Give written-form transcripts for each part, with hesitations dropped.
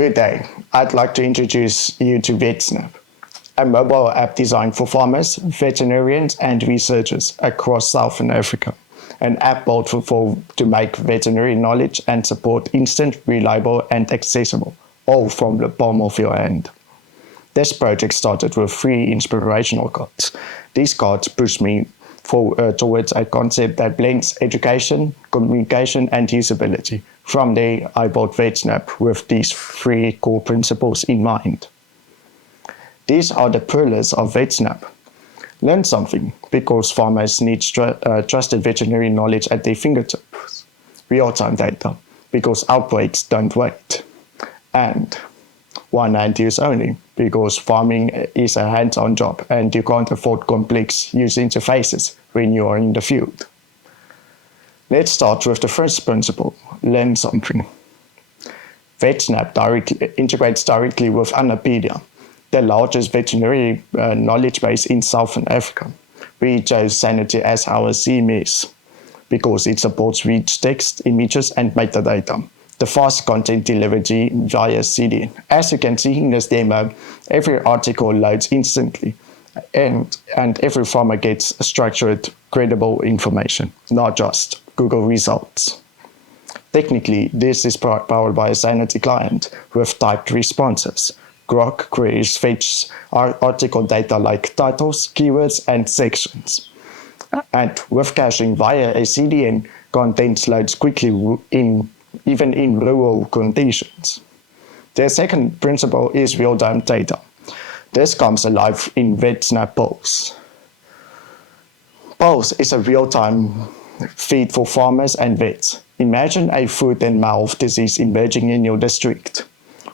Good day. I'd like to introduce you to VetSnap, a mobile app designed for farmers, veterinarians, and researchers across Southern Africa. An app built to make veterinary knowledge and support instant, reliable, and accessible, all from the palm of your hand. This project started with 3 inspirational cards. These cards pushed me towards a concept that blends education, communication, and usability. From there, I built VetSnap with these 3 core principles in mind. These are the pillars of VetSnap. Learn something, because farmers need trusted veterinary knowledge at their fingertips. Real-time data, because outbreaks don't wait. And one-hand use only, because farming is a hands-on job and you can't afford complex user interfaces when you are in the field. Let's start with the first principle, learn something. VetSnap integrates directly with Anapedia, the largest veterinary knowledge base in Southern Africa. We chose Sanity as our CMS because it supports rich text, images, and metadata. The fast content delivery via CDN. As you can see in this demo, every article loads instantly, and every farmer gets structured, credible information, not just Google results. Technically, this is powered by a Sanity client with typed responses. Grok queries fetch article data like titles, keywords, and sections. And with caching via a CDN, content loads quickly even in rural conditions. The second principle is real-time data. This comes alive in VetSnap Pulse. Pulse is a real-time feed for farmers and vets. Imagine a foot and mouth disease emerging in your district.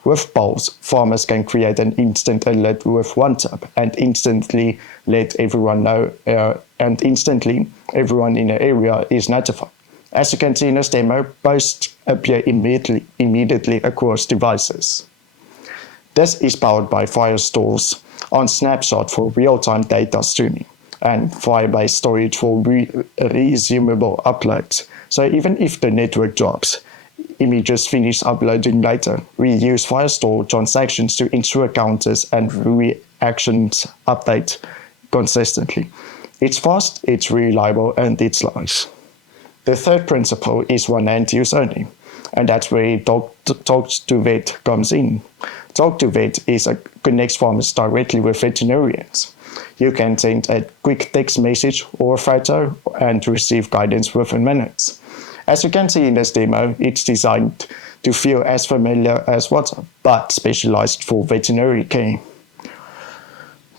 With Pulse, farmers can create an instant alert with one tap and instantly let everyone know, and instantly everyone in the area is notified. As you can see in this demo, posts appear immediately across devices. This is powered by Firestore's on Snapshot for real-time data streaming and Firebase storage for resumable uploads. So even if the network drops, images finish uploading later. We use Firestore transactions to ensure counters and reactions update consistently. It's fast, it's reliable, and it's live. The third principle is one-hand use only, and that's where Talk to Vet comes in. Talk to Vet connects farmers directly with veterinarians. You can send a quick text message or a photo and receive guidance within minutes. As you can see in this demo, it's designed to feel as familiar as WhatsApp, but specialized for veterinary care.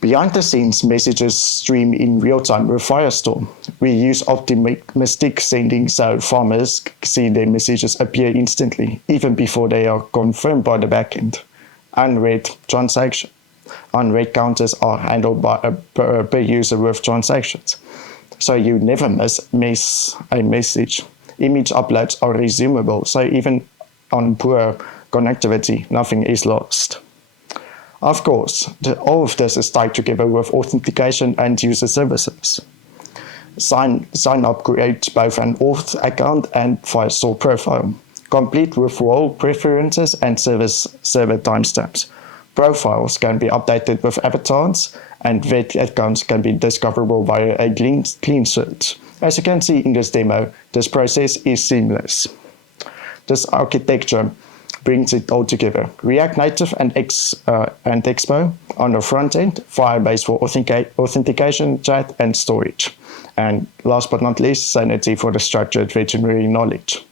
Behind the scenes, messages stream in real time with Firestore. We use optimistic sending so farmers see their messages appear instantly, even before they are confirmed by the backend. Unread counters are handled by per user with transactions, so you never miss a message. Image uploads are resumable, so even on poor connectivity, nothing is lost. Of course, all of this is tied together with authentication and user services. Sign up creates both an auth account and Firestore profile, complete with role preferences and server timestamps. Profiles can be updated with avatars, and vet accounts can be discoverable via a clean search. As you can see in this demo, this process is seamless. This architecture brings it all together. React Native and Expo on the front end, Firebase for authentication, chat, and storage. And last but not least, Sanity for the structured veterinary knowledge.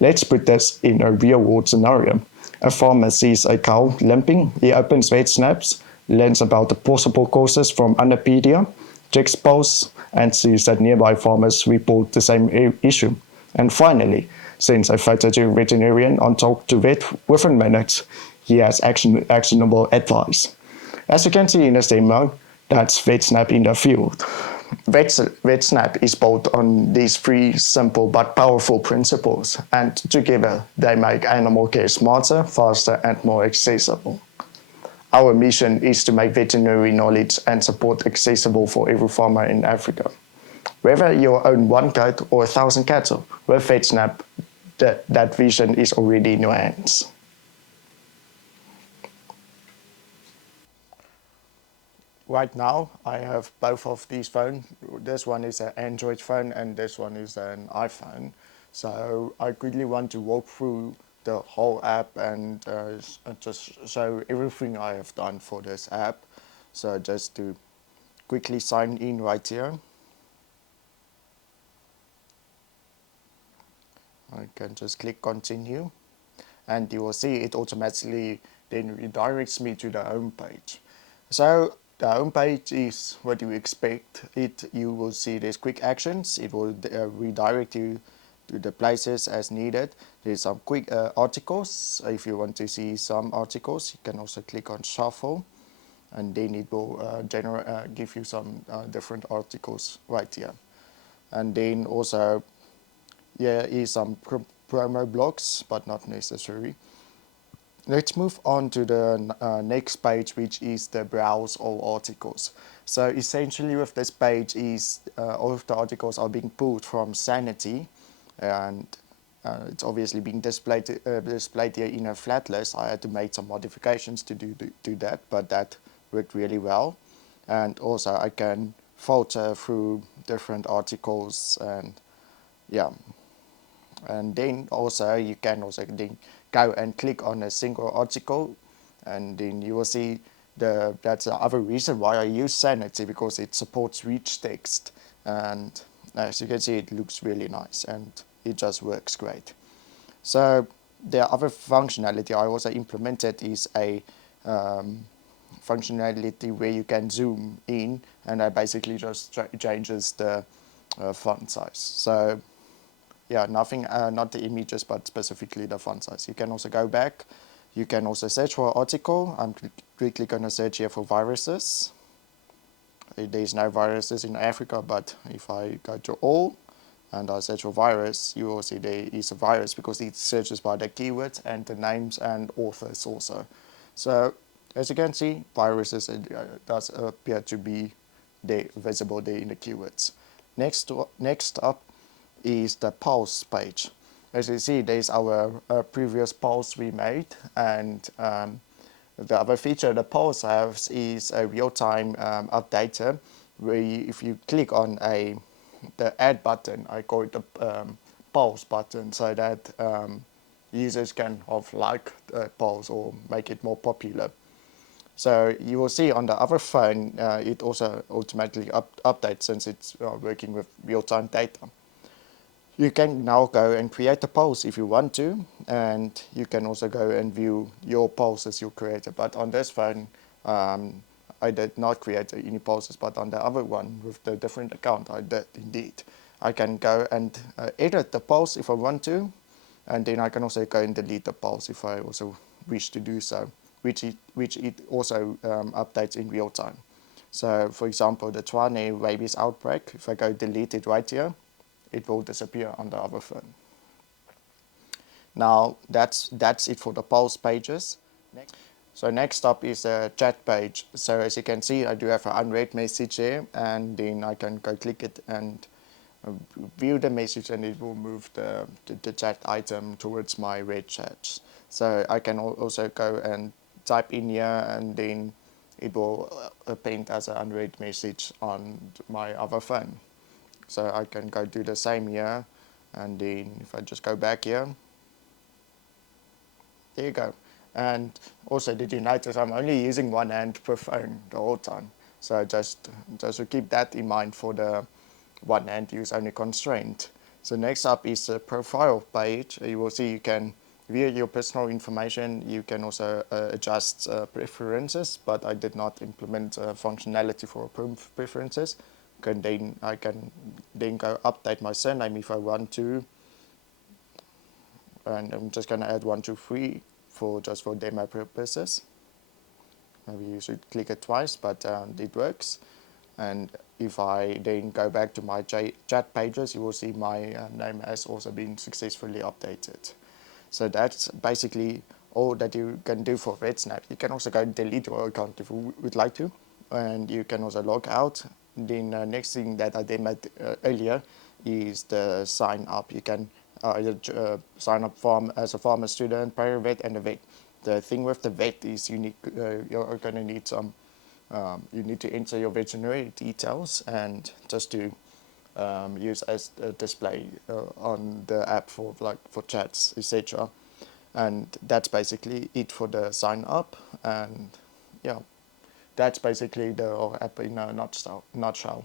Let's put this in a real-world scenario. A farmer sees a cow limping, he opens VetSnaps, learns about the possible causes from Anapedia, checks Pulse, and sees that nearby farmers report the same issue. And finally, sends a photo to a veterinarian on Talk to Vet within minutes. He has actionable advice. As you can see in this demo, that's VetSnap in the field. VetSnap is built on these 3 simple but powerful principles, and together they make animal care smarter, faster, and more accessible. Our mission is to make veterinary knowledge and support accessible for every farmer in Africa. Whether you own 1 cat or 1,000 cattle, with VetSnap, that vision is already in your hands. right now I have both of these phones. This one is an Android phone and this one is an iPhone. So I quickly want to walk through the whole app and just show everything I have done for this app. So just to quickly sign in right here. I can just click continue and you will see it automatically then redirects me to the home page. So the home page is what you expect. You will see there's quick actions. It will redirect you to the places as needed. There's some quick articles. If you want to see some articles, you can also click on shuffle and then it will give you some different articles right here. And then also here is some promo blocks, but not necessary. Let's move on to the next page, which is the browse all articles. So essentially with this page is all of the articles are being pulled from Sanity, and it's obviously being displayed here in a flat list. I had to make some modifications to do that, but that worked really well. And also I can filter through different articles and yeah. And then also you can also then go and click on a single article and then you will see that's the other reason why I use Sanity, because it supports rich text, and as you can see it looks really nice and it just works great. So the other functionality I also implemented is a functionality where you can zoom in, and that basically just changes the font size. So yeah, nothing, not the images, but specifically the font size. You can also go back. You can also search for an article. I'm quickly going to search here for viruses. There's no viruses in Africa, but if I go to all and I search for virus, you will see there is a virus because it searches by the keywords and the names and authors also. So as you can see, viruses does appear to be there, visible there in the keywords. Next up is the pulse page. As you see, there's our previous pulse we made, and the other feature the pulse has is a real-time updater, where if you click on the add button, I call it the pulse button, so that users can like the pulse or make it more popular. So you will see on the other phone, it also automatically updates since it's working with real-time data. You can now go and create a pulse if you want to, and you can also go and view your pulses you created. But on this phone, I did not create any pulses, but on the other one with the different account, I did indeed. I can go and edit the pulse if I want to, and then I can also go and delete the pulse if I also wish to do so, which it also updates in real time. So for example, the Twane rabies outbreak, if I go delete it right here, it will disappear on the other phone. Now that's it for the pulse pages. So next up is a chat page. So as you can see, I do have an unread message here, and then I can go click it and view the message, and it will move the chat item towards my read chats. So I can also go and type in here, and then it will append as an unread message on my other phone. So I can go do the same here, and then if I just go back here, there you go. And also, did you notice I'm only using one hand per phone the whole time? So just to keep that in mind for the one hand use only constraint. So next up is the profile page. You will see you can view your personal information. You can also adjust preferences, but I did not implement functionality for preferences. I can then go update my surname if I want to, and I'm just going to add 123 just for demo purposes. Maybe you should click it twice, but it works. And if I then go back to my chat pages, you will see my name has also been successfully updated. So that's basically all that you can do for VetSnap. You can also go delete your account if you would like to, and you can also log out. Then next thing that I demoed earlier is the sign up. You can either sign up as a farmer student, prayer vet, and a vet. The thing with the vet is you're going to need some you need to enter your veterinary details and just to use as a display on the app for chats, etc. And that's basically it for the sign up. And yeah, that's basically the whole app in a nutshell.